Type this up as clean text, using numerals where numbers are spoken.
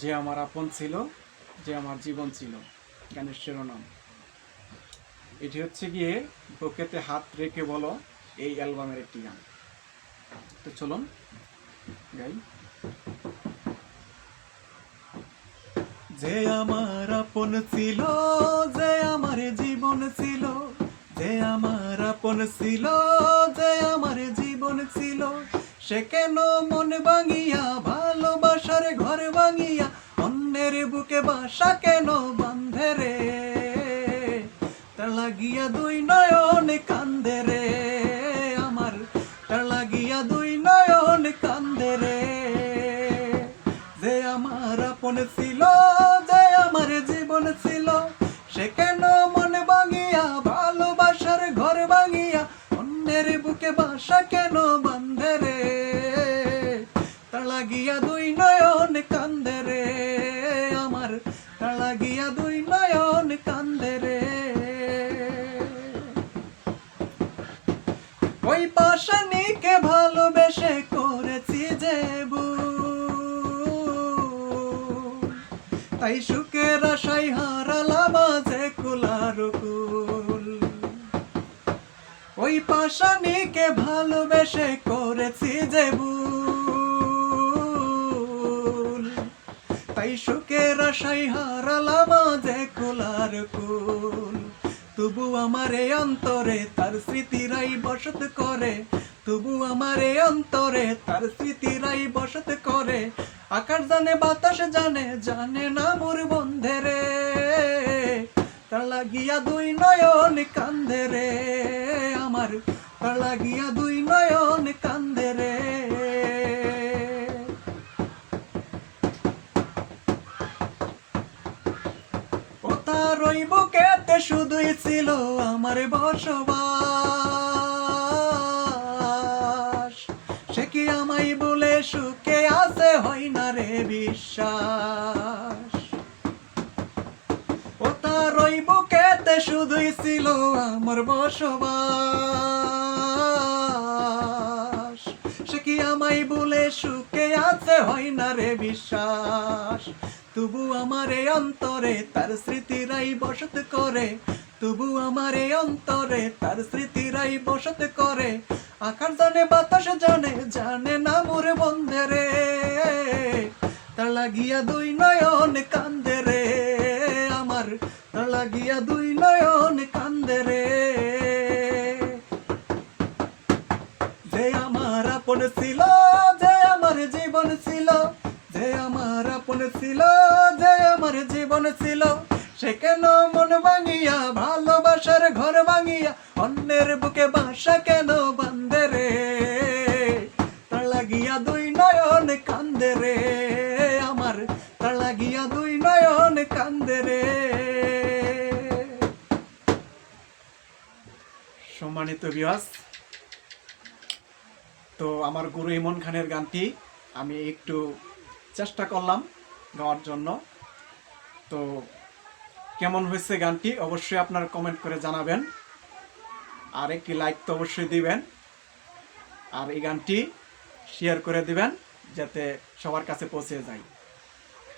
যে আমার আপন ছিল, যে আমার জীবন ছিল, গানের শিরোনাম। এটি হচ্ছে গিয়ে বুকেতে হাত রেখে বলো এই অ্যালবামের একটি গান। তো চলুন গাই। যে আমার আপন ছিল, যে আমার জীবন ছিল, যে আমার আপন ছিল, যে আমার জীবন ছিল, সে কেন মন ভাঙিয়া ভালোবাসার ঘর ভাঙিয়া অন্যের বুকে বাসা কেন বাঁধে রে? তার লাগিয়া দুই নয়ন কান্দে রে আমার, তার লাগিয়া দুই নয়ন কান্দে রে। যে আমার আপন ছিল, যে আমার জীবন ছিল, সে কেন মন ভাঙিয়া ভালোবাসার ঘর ভাঙিয়া অন্যের বুকে বাসা কেন বাঁধে রে? তার লাগিয়া দুই নয়ন কান্দে রে আমার, তার লাগিয়া দুই নয়ন কান্দে রে। ওই পাশানিকে ভালোবেসে করেছি যে তাই সুখের আশাই হারালাম যে কুলার কুল। ওই পাশানিকে ভালোবেসে করেছি যে ভুল, তাই সুখের আশাই হারালাম যে কুলার কুল। তবু আমার এই অন্তরে তার স্মৃতিরাই বসত করে, তবু আমার এই অন্তরে তার স্মৃতিরাই বসত করে। আকাশ জানে বাতাস জানে, জানে না মোর বন্ধে রে। তার লাগিয়া দুই নয়ন কান্দে রে আমার, তার লাগিয়া দুই নয়ন কান্দে রে। ও তার ওই বুকেতে শুধুই ছিল আমার বসবাস, সে কি আমায় বলে সুখে আছে হয় না রে বিশ্বাস। ও তার ওই বুকেতে শুধুই ছিল আমার বসবাস, সে কি আমায় বলে সুখে আছে হয় না রে বিশ্বাস। তবু আমার এই অন্তরে তার স্মৃতিরাই বসত করে, তবু আমার এই অন্তরে তার স্মৃতিরাই বসত করে। আকাশ জানে বাতাস জানে, জানে না মোর বন্ধে রে। তার লাগিয়া দুই নয়ন কান্দে রে আমার, তার লাগিয়া দুই নয়ন কান্দে রে। যে আমার আপন ছিল, যে আমার জীবন ছিল, যে আমার আপন ছিল, যে আমার জীবন ছিল, সে কেন মন ভাঙিয়া ভালোবাসার ঘর ভাঙিয়া অন্যের বুকে বাসা কেন বাঁধে রে? তার লাগিয়া দুই নয়ন কান্দে রে আমার, তার লাগিয়া দুই নয়ন কান্দে রে। সম্মানিত ভিউয়ার্স, তো আমার গুরু ইমন খানের গানটি আমি একটু চেষ্টা করলাম গাওয়ার জন্য। তো কেমন হয়েছে গানটি অবশ্যই আপনারা কমেন্ট করে জানাবেন, আর একটি লাইক তো অবশ্যই দিবেন, আর এই গানটি শেয়ার করে দিবেন যাতে সবার কাছে পৌঁছে যায়।